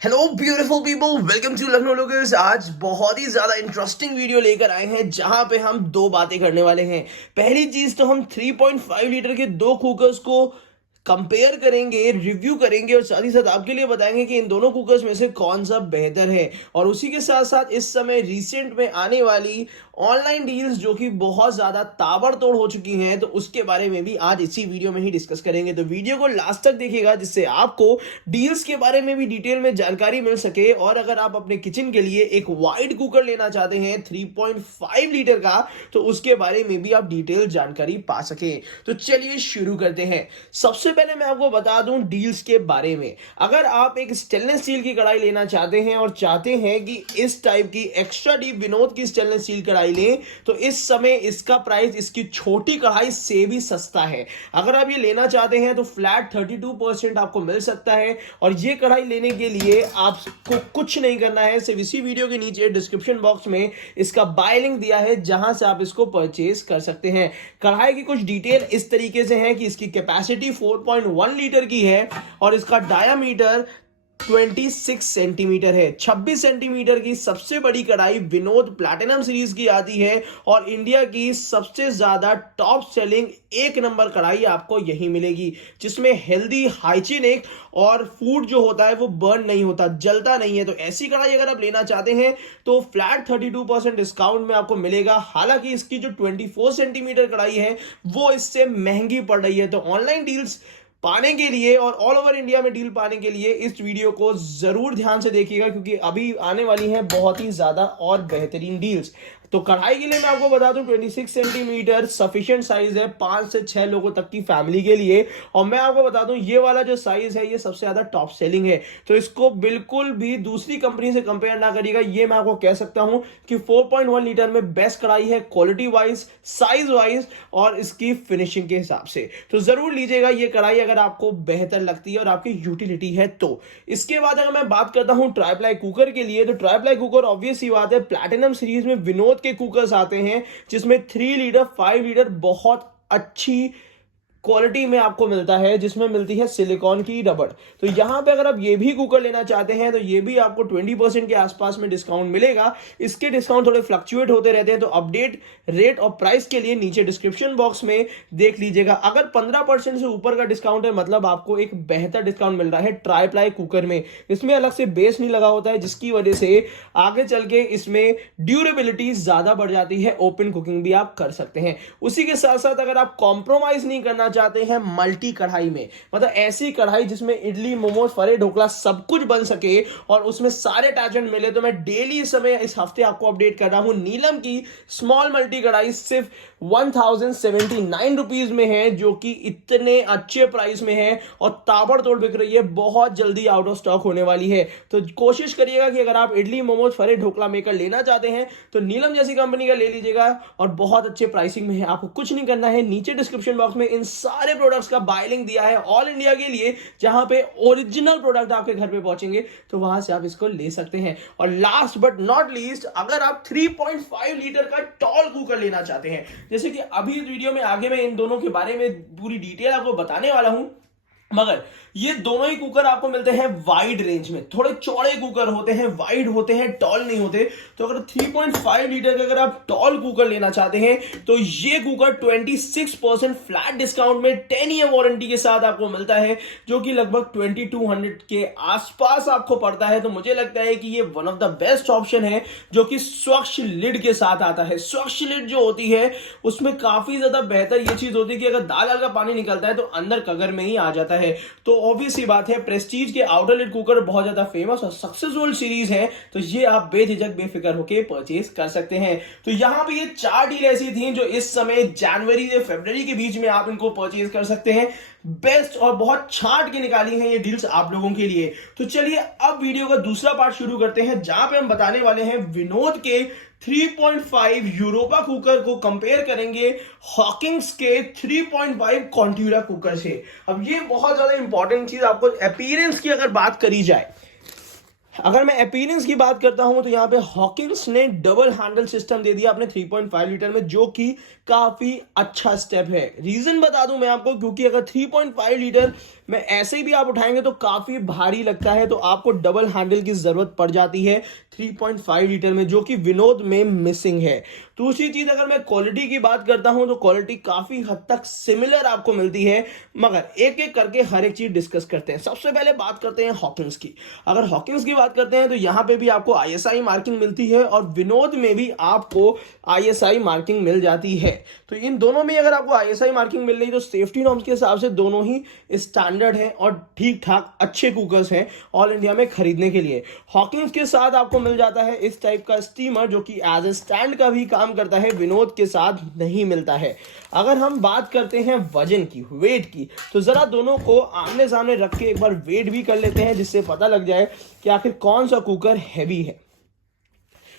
Hello beautiful people, welcome to Lucknow loggers. आज बहुत ही ज्यादा इंटरेस्टिंग वीडियो लेकर आए हैं जहां पे हम दो बातें करने वाले हैं। पहली चीज तो हम 3.5 लीटर के दो कुकर्स को कंपेयर करेंगे, रिव्यू करेंगे और साथ ही साथ आपके लिए बताएंगे कि इन दोनों कुकर्स में से कौन सा बेहतर है। और उसी के साथ साथ इस समय रिसेंट में आने वाली ऑनलाइन डील्स जो कि बहुत ज्यादा ताबड़तोड़ हो चुकी हैं, तो उसके बारे में भी आज इसी वीडियो में ही डिस्कस करेंगे। तो वीडियो को लास्ट तक देखिएगा जिससे आपको डील्स के बारे में भी डिटेल में जानकारी मिल सके। और अगर आप अपने किचन के लिए एक वाइड कुकर लेना चाहते हैं 3.5 लीटर का, तो उसके बारे में भी आप डिटेल जानकारी पा सके। तो चलिए शुरू करते हैं। सबसे पहले मैं आपको बता दूं डील्स के बारे में। अगर आप एक स्टेनलेस स्टील की कढ़ाई लेना चाहते हैं और चाहते हैं कि इस टाइप की एक्स्ट्रा डीप विनोद की स्टेनलेस स्टील कढ़ाई लें, तो इस समय इसका प्राइस इसकी छोटी कढ़ाई से भी सस्ता है। अगर आप ये लेना चाहते हैं तो फ्लैट 32% आपको मिल सकता है। और ये कढ़ाई लेने के लिए आपको कुछ नहीं करना है, सिर्फ इसी वीडियो के नीचे डिस्क्रिप्शन बॉक्स में इसका बाय लिंक दिया है जहां से आप इसको परचेज कर सकते हैं। कढ़ाई की कुछ डिटेल इस तरीके से है कि इसकी कैपेसिटी 4.1 लीटर की है और इसका डायामीटर 26 सेंटीमीटर है। 26 सेंटीमीटर की सबसे बड़ी कढ़ाई विनोद प्लैटिनम सीरीज की आती है और इंडिया की सबसे ज्यादा टॉप सेलिंग एक नंबर कढ़ाई आपको यही मिलेगी, जिसमें हेल्दी, हाइजीनिक और फूड जो होता है वो बर्न नहीं होता, जलता नहीं है। तो ऐसी कढ़ाई अगर आप लेना चाहते हैं तो फ्लैट 32% डिस्काउंट में आपको मिलेगा। हालांकि इसकी जो 24 सेंटीमीटर कढ़ाई है वो इससे महंगी पड़ रही है। तो ऑनलाइन डील्स पाने के लिए और ऑल ओवर इंडिया में डील पाने के लिए इस वीडियो को जरूर ध्यान से देखिएगा, क्योंकि अभी आने वाली हैं बहुत ही ज्यादा और बेहतरीन डील्स। तो कढ़ाई के लिए मैं आपको बता दूं 26 सेंटीमीटर सफिशिएंट साइज है 5 से 6 लोगों तक की फैमिली के लिए। और मैं आपको बता दूं ये वाला जो साइज है ये सबसे ज्यादा टॉप सेलिंग है। तो इसको बिल्कुल भी दूसरी कंपनी से कंपेयर ना करिएगा, ये मैं आपको कह सकता हूं कि 4.1 लीटर में बेस्ट कढ़ाई है, क्वालिटी वाइज, साइज वाइज और इसकी फिनिशिंग के हिसाब से। तो जरूर लीजिएगा ये कढ़ाई अगर आपको बेहतर लगती है और आपकी यूटिलिटी है तो। इसके बाद अगर मैं बात करता हूं ट्राइप्लाई कुकर के लिए, तो ट्राइप्लाई कुकर ऑब्वियस ही बात है, प्लैटिनम सीरीज में विनोद के कुकर्स आते हैं जिसमें 3 लीटर 5 लीटर बहुत अच्छी क्वालिटी में आपको मिलता है, जिसमें मिलती है सिलिकॉन की रबड़। तो यहां पे अगर आप ये भी कुकर लेना चाहते हैं तो ये भी आपको 20% के आसपास में डिस्काउंट मिलेगा। इसके डिस्काउंट थोड़े फ्लक्चुएट होते रहते हैं, तो अपडेट रेट और प्राइस के लिए नीचे डिस्क्रिप्शन बॉक्स में देख लीजिएगा। अगर 15% से ऊपर का डिस्काउंट है मतलब आपको एक बेहतर डिस्काउंट मिल रहा है ट्राइप्लाई कुकर में। इसमें अलग से बेस नहीं लगा होता है, जिसकी वजह से आगे चल के इसमें ड्यूरेबिलिटी ज्यादा बढ़ जाती है, ओपन कुकिंग भी आप कर सकते हैं। उसी के साथ साथ अगर आप कॉम्प्रोमाइज नहीं करना चाहते हैं मल्टी कढ़ाई में, मतलब ऐसी कढ़ाई जिसमें इडली, मोमोज, फरे, ढोकला सब कुछ बन सके और उसमें सारे अटैचमेंट मिले, तो मैं डेली इस समय इस हफ्ते आपको अपडेट कर रहा हूं नीलम की स्मॉल मल्टी कढ़ाई सिर्फ 1079 रुपीज में है, जो कि इतने अच्छे प्राइस में है और ताबड़तोड़ बिक रही है, बहुत जल्दी आउट ऑफ स्टॉक होने वाली है। तो कोशिश करिएगा कि अगर आप इडली, मोमोज, फरे, ढोकला मेकर लेना चाहते हैं तो नीलम जैसी कंपनी का ले लीजिएगा और बहुत अच्छे प्राइसिंग में है। आपको कुछ नहीं करना है, नीचे डिस्क्रिप्शन बॉक्स में इन सारे प्रोडक्ट्स का बाय लिंक दिया है ऑल इंडिया के लिए, जहां पे ओरिजिनल प्रोडक्ट आपके घर पे पहुंचेंगे, तो वहां से आप इसको ले सकते हैं। और लास्ट बट नॉट लीस्ट, अगर आप 3.5 लीटर का टॉल कुकर लेना चाहते हैं, जैसे कि अभी वीडियो में आगे मैं इन दोनों के बारे में पूरी डिटेल आपको बताने वाला हूं, मगर ये दोनों ही कुकर आपको मिलते हैं वाइड रेंज में। थोड़े चौड़े कुकर होते हैं, वाइड होते हैं, टॉल नहीं होते। तो अगर 3.5 लीटर का अगर आप टॉल कुकर लेना चाहते हैं तो ये कुकर 26% फ्लैट डिस्काउंट में 10 ईयर वारंटी के साथ आपको मिलता है, जो कि लगभग 2200 के आसपास आपको पड़ता है। तो मुझे लगता है कि ये one of the best option है, जो कि स्वच्छ लिड के साथ आता है। स्वच्छ लिड जो होती है उसमें काफी ज्यादा बेहतर ये चीज होती है कि अगर दाल का पानी निकलता है तो अंदर कगर में ही आ जाता है। तो ऑब्वियस ही बात है, प्रेस्टीज के आउटर लिड कुकर बहुत ज्यादा फेमस और सक्सेसफुल सीरीज है, तो ये आप बेझिझक बेफिक्र होकर परचेज कर सकते हैं। तो यहां पे ये 4 डील ऐसी थी जो इस समय जनवरी से फरवरी के बीच में आप इनको परचेज कर सकते हैं। बेस्ट और बहुत छांट के निकाली हैं ये डील्स आप लोगों के लिए। तो चलिए अब वीडियो का दूसरा पार्ट शुरू करते हैं, जहां पे हम बताने वाले हैं विनोद के 3.5 यूरोपा कुकर को कंपेयर करेंगे हॉकिंग्स के 3.5 कॉन्ट्यूरा कुकर से। अब ये बहुत ज्यादा इंपॉर्टेंट चीज, आपको अपीयरेंस की अगर बात करी जाए, अगर मैं अपीयरेंस की बात करता हूं तो यहाँ पे हॉकिंस ने डबल हैंडल सिस्टम दे दिया अपने 3.5 लीटर में, जो कि काफी अच्छा स्टेप है। रीजन बता दूं मैं आपको, क्योंकि अगर 3.5 लीटर में ऐसे ही भी आप उठाएंगे तो काफी भारी लगता है, तो आपको डबल हैंडल की जरूरत पड़ जाती है 3.5 लीटर में, जो कि विनोद में मिसिंग है। दूसरी चीज, अगर मैं क्वालिटी की बात करता हूं तो क्वालिटी काफी हद तक सिमिलर आपको मिलती है, मगर एक एक करके हर एक चीज डिस्कस करते हैं। सबसे पहले बात करते हैं हॉकिंस की। अगर हॉकिंस की बात करते हैं तो यहां पे भी आपको आईएसआई मार्किंग मिलती है और विनोद में भी आपको आईएसआई मार्किंग मिल जाती है। तो इन दोनों में अगर आपको आईएसआई मार्किंग मिल रही है तो सेफ्टी नॉर्म्स के हिसाब से दोनों ही स्टैंडर्ड है और ठीक ठाक अच्छे कुकर्स हैं ऑल इंडिया में खरीदने के लिए। हॉकिंस के साथ आपको मिल जाता है इस टाइप का स्टीमर, जो कि एज ए स्टैंड का भी काम करता है, विनोद के साथ नहीं मिलता है। अगर हम बात करते हैं वजन की, वेट की, तो जरा दोनों को आमने सामने रख के एक बार वेट भी कर लेते हैं, जिससे पता लग जाए कि आखिर कौन सा कुकर हैवी है।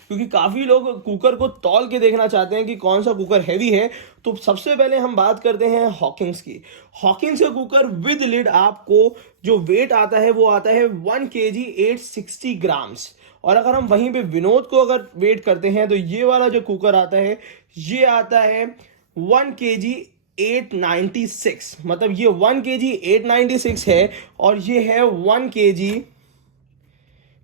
क्योंकि काफी लोग कुकर को तौल के देखना चाहते हैं कि कौन सा कुकर हैवी है। तो सबसे पहले हम बात करते हैं हॉकिंस की। हॉकिंस का कुकर विद लिड आपको जो वेट आता है वो आता है 1 kg 860 ग्राम्स। और अगर हम वहीं पे विनोद को अगर वेट करते हैं तो ये वाला जो कुकर आता है ये आता है 1 kg 896, मतलब ये 1 kg 896 है और ये है 1 kg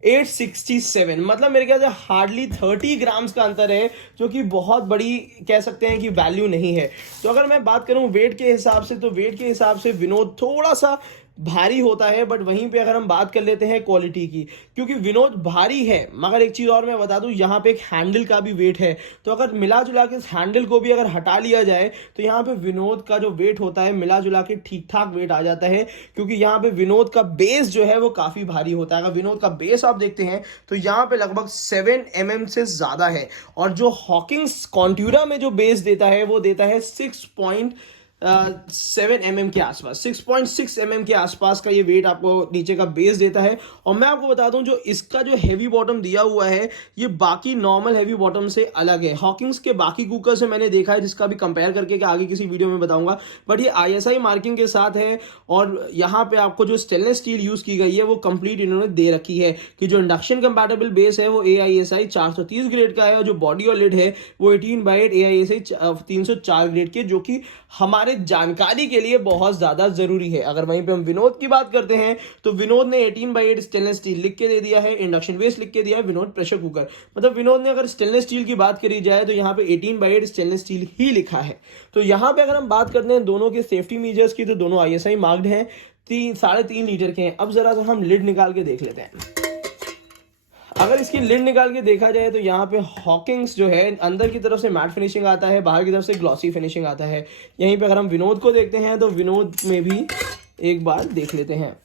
867, मतलब मेरे ख्याल से हार्डली 30 ग्राम्स का अंतर है, जो कि बहुत बड़ी कह सकते हैं कि वैल्यू नहीं है। तो अगर मैं बात करूं वेट के हिसाब से, तो वेट के हिसाब से विनोद थोड़ा सा भारी होता है, बट वहीं पे अगर हम बात कर लेते हैं क्वालिटी की, क्योंकि विनोद भारी है, मगर एक चीज और मैं बता दूं, यहाँ पे एक हैंडल का भी वेट है। तो अगर मिला जुला के इस हैंडल को भी अगर हटा लिया जाए तो यहाँ पे विनोद का जो वेट होता है मिला जुला के ठीक ठाक वेट आ जाता है, क्योंकि यहाँ पे विनोद का बेस जो है वो काफी भारी होता है। अगर विनोद का बेस आप देखते हैं तो यहाँ पे लगभग 7 mm से ज्यादा है, और जो हॉकिंस कॉन्ट्यूरा में जो बेस देता है वो देता है 6.7 mm के आसपास, 6.6 mm के आसपास का ये वेट आपको नीचे का बेस देता है। और मैं आपको बता दूं, जो इसका जो हैवी बॉटम दिया हुआ है ये बाकी नॉर्मल हैवी बॉटम से अलग है। हॉकिंस के बाकी कुकर से मैंने देखा है, जिसका भी कंपेयर करके कि आगे किसी वीडियो में बताऊंगा, बट ये आईएसआई मार्किंग के साथ है। और यहाँ पे आपको जो स्टेनलेस स्टील यूज की गई है वो कंप्लीट इन्होंने दे रखी है कि जो इंडक्शन कंपैटिबल बेस है वो AISI 430 ग्रेड का है, और जो बॉडी और लिड है वो 18/8 AISI 304 ग्रेड के, जो कि हमारे जानकारी के लिए बहुत ज्यादा जरूरी है। अगर वहीं पे हम विनोद की बात करते हैं तो विनोद ने 18/8 स्टेनलेस स्टील लिख के दे दिया है, इंडक्शन बेस लिख के दिया है, विनोद प्रेशर कुकर, मतलब विनोद ने अगर स्टेनलेस स्टील की बात करी जाए तो यहाँ पे 18/8 स्टेनलेस स्टील ही लिखा है। तो यहाँ पे अगर हम बात करते हैं दोनों के सेफ्टी मेजर्स की, तो दोनों ISI मार्क्ड हैं, 3.5 लीटर के हैं। अब जरा सा हम लिड निकाल के देख लेते हैं। अगर इसकी लिड निकाल के देखा जाए तो यहाँ पे हॉकिंस जो है अंदर की तरफ से मैट फिनिशिंग आता है, बाहर की तरफ से ग्लॉसी फिनिशिंग आता है। यहीं पे अगर हम विनोद को देखते हैं तो विनोद में भी एक बार देख लेते हैं।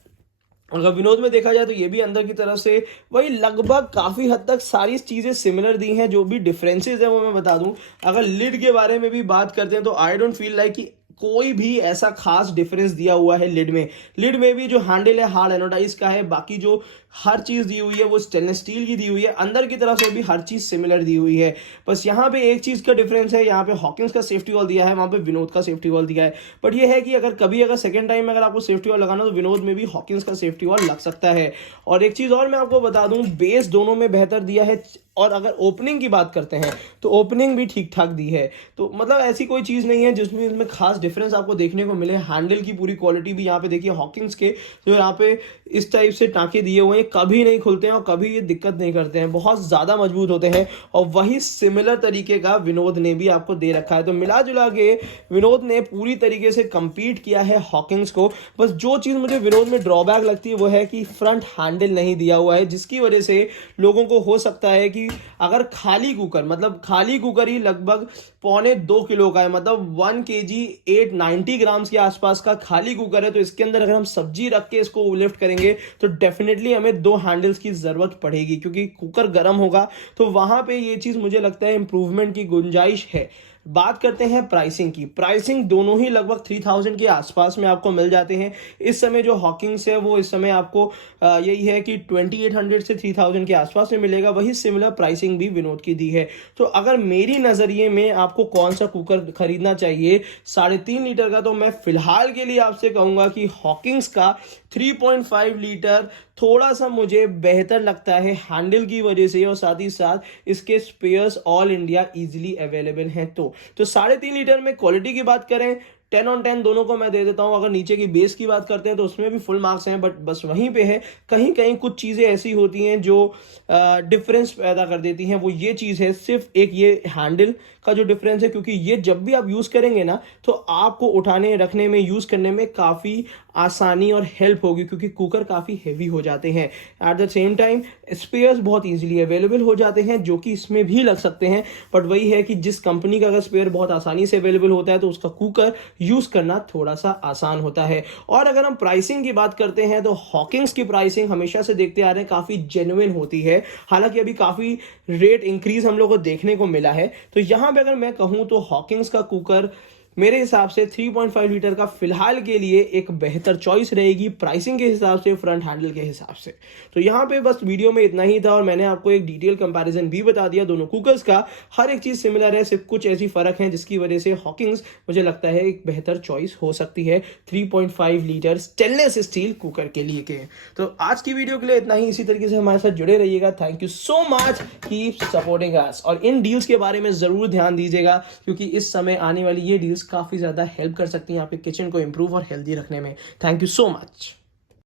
अगर विनोद में देखा जाए तो ये भी अंदर की तरफ से वही लगभग काफी हद तक सारी चीजें सिमिलर दी हैं। जो भी डिफरेंसेस है वो मैं बता दूं, अगर लिड के बारे में भी बात करते हैं तो आई डोंट फील लाइक कि कोई भी ऐसा खास डिफरेंस दिया हुआ है लिड में। लिड में भी जो हैंडल है हार्ड एनोडाइज का है, बाकी जो हर चीज दी हुई है वो स्टेनलेस स्टील की दी हुई है। अंदर की तरफ से भी हर चीज सिमिलर दी हुई है। बस यहाँ पे एक चीज का डिफरेंस है, यहाँ पे हॉकिंस का सेफ्टी वॉल दिया है, वहां पे विनोद का सेफ्टी वॉल दिया है। बट ये है कि अगर सेकंड टाइम में अगर आपको सेफ्टी वॉल लगाना तो विनोद में भी हॉकिंस का सेफ्टी वॉल लग सकता है। और एक चीज और मैं आपको बता दूं, बेस दोनों में बेहतर दिया है, और अगर ओपनिंग की बात करते हैं तो ओपनिंग भी ठीक ठाक दी है। तो मतलब ऐसी कोई चीज नहीं है जिसमें इसमें खास डिफरेंस आपको देखने को मिले। हैंडल की पूरी क्वालिटी भी यहाँ पे देखिए, हॉकिंस के जो यहाँ पे इस टाइप से टांके दिए हुए हैं कभी नहीं खुलते हैं और कभी ये दिक्कत नहीं करते हैं, बहुत ज्यादा मजबूत होते हैं। और वही सिमिलर तरीके का विनोद ने भी आपको दे रखा है। तो मिला जुला के विनोद ने पूरी तरीके से कंपीट किया है हॉकिंस को। बस जो चीज मुझे विनोद में ड्रॉबैक लगती है वो है कि फ्रंट हैंडल नहीं दिया हुआ है, जिसकी वजह से लोगों को हो सकता है कि अगर खाली कुकर, मतलब खाली कुकर ही लगभग 1.25 किलो का है, मतलब 1 kg 890 ग्राम्स के आसपास का खाली कुकर है, तो इसके अंदर अगर हम सब्जी रख के इसको लिफ्ट करेंगे तो डेफिनेटली हमें 2 हैंडल्स की जरूरत पड़ेगी, क्योंकि कुकर गर्म होगा। तो वहां पे ये चीज मुझे लगता है इंप्रूवमेंट की गुंजाइश है। बात करते हैं प्राइसिंग की। प्राइसिंग दोनों ही लगभग 3000 के आसपास में आपको मिल जाते हैं। इस समय जो हॉकिंग्स है वो इस समय आपको यही है कि 2800 से 3000 के आसपास में मिलेगा। वही सिमिलर प्राइसिंग भी विनोद की दी है। तो अगर मेरी नज़रिए में आपको कौन सा कुकर खरीदना चाहिए 3.5 लीटर का, तो मैं फिलहाल के लिए आपसे कहूँगा कि हॉकिंग्स का 3.5 लीटर थोड़ा सा मुझे बेहतर लगता है हैंडल की वजह से, और साथ ही साथ इसके spares all India easily available हैं। तो 3.5 लीटर में क्वालिटी की बात करें 10 on 10 दोनों को मैं दे देता हूं। अगर नीचे की बेस की बात करते हैं तो उसमें भी फुल मार्क्स हैं, बट बस वहीं पे है कहीं कहीं कुछ चीज़ें ऐसी होती हैं जो डिफरेंस पैदा कर देती हैं। वो ये चीज़ है सिर्फ एक ये हैंडल का जो डिफरेंस है, क्योंकि ये जब भी आप यूज़ करेंगे ना तो आपको उठाने रखने में यूज़ करने में काफ़ी आसानी और हेल्प होगी, क्योंकि कुकर काफ़ी हैवी हो जाते हैं। At the same time spares बहुत इजीली अवेलेबल हो जाते हैं जो कि इसमें भी लग सकते हैं, बट वही है कि जिस कंपनी का अगर स्पेयर बहुत आसानी से अवेलेबल होता है तो उसका कुकर यूज़ करना थोड़ा सा आसान होता है। और अगर हम प्राइसिंग की बात करते हैं तो हॉकिंग्स की प्राइसिंग हमेशा से देखते आ रहे हैं काफ़ी जेन्युइन होती है। हालांकि अभी काफ़ी रेट इंक्रीज हम लोग को देखने को मिला है। तो यहाँ पे अगर मैं कहूँ तो हॉकिंग्स का कुकर मेरे हिसाब से 3.5 लीटर का फिलहाल के लिए एक बेहतर चॉइस रहेगी प्राइसिंग के हिसाब से, फ्रंट हैंडल के हिसाब से। तो यहाँ पे बस वीडियो में इतना ही था और मैंने आपको एक डिटेल कंपैरिजन भी बता दिया दोनों कुकर्स का। हर एक चीज़ सिमिलर है, सिर्फ कुछ ऐसी फ़र्क है जिसकी वजह से हॉकिंग्स मुझे लगता है एक बेहतर चॉइस हो सकती है 3.5 लीटर स्टेनलेस स्टील कुकर के लिए के। तो आज की वीडियो के लिए इतना ही। इसी तरीके से हमारे साथ जुड़े रहिएगा। Thank you so much, keep supporting us. और इन डील्स के बारे में ज़रूर ध्यान दीजिएगा, क्योंकि इस समय आने वाली ये डील्स काफ़ी ज़्यादा हेल्प कर सकती हैं आपके किचन को इंप्रूव और हेल्दी रखने में। Thank you so much.